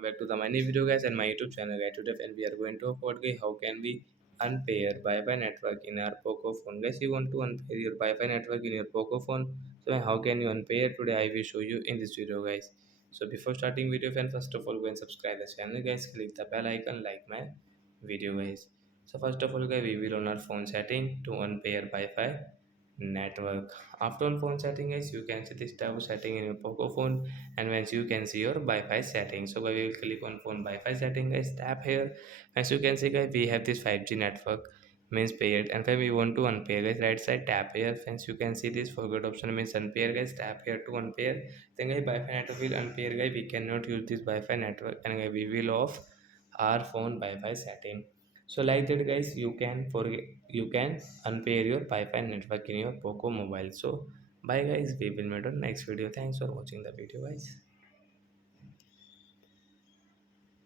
welcome back to the my new video guys and my YouTube channel guys. Today and we are going to talk about guys how can we unpair Wi-Fi network in our Poco phone. Guys, you want to unpair your Wi-Fi network in your Poco phone. So how can you unpair? Today I will show you in this video guys. So before starting video fan, first of all go and subscribe the channel guys. Click the bell icon, like my video guys. So first of all guys, we will on our phone setting to unpair Wi-Fi network. After on phone setting guys, you can see this type of setting in your Poco phone, and once you can see your Wi-Fi setting. So we will click on phone Wi-Fi setting guys, tap here. As you can see guys, we have this 5G network means paired, and when we want to unpair guys, right side tap here. Friends, you can see this forgot option means unpair guys, tap here to unpair. Then guys, Wi-Fi network will unpair guys, we cannot use this Wi-Fi network, and guys, we will off our phone Wi-Fi setting. So like that guys, you can unpair your Wi-Fi network in your Poco mobile. So bye guys, we will meet on next video. Thanks for watching the video guys.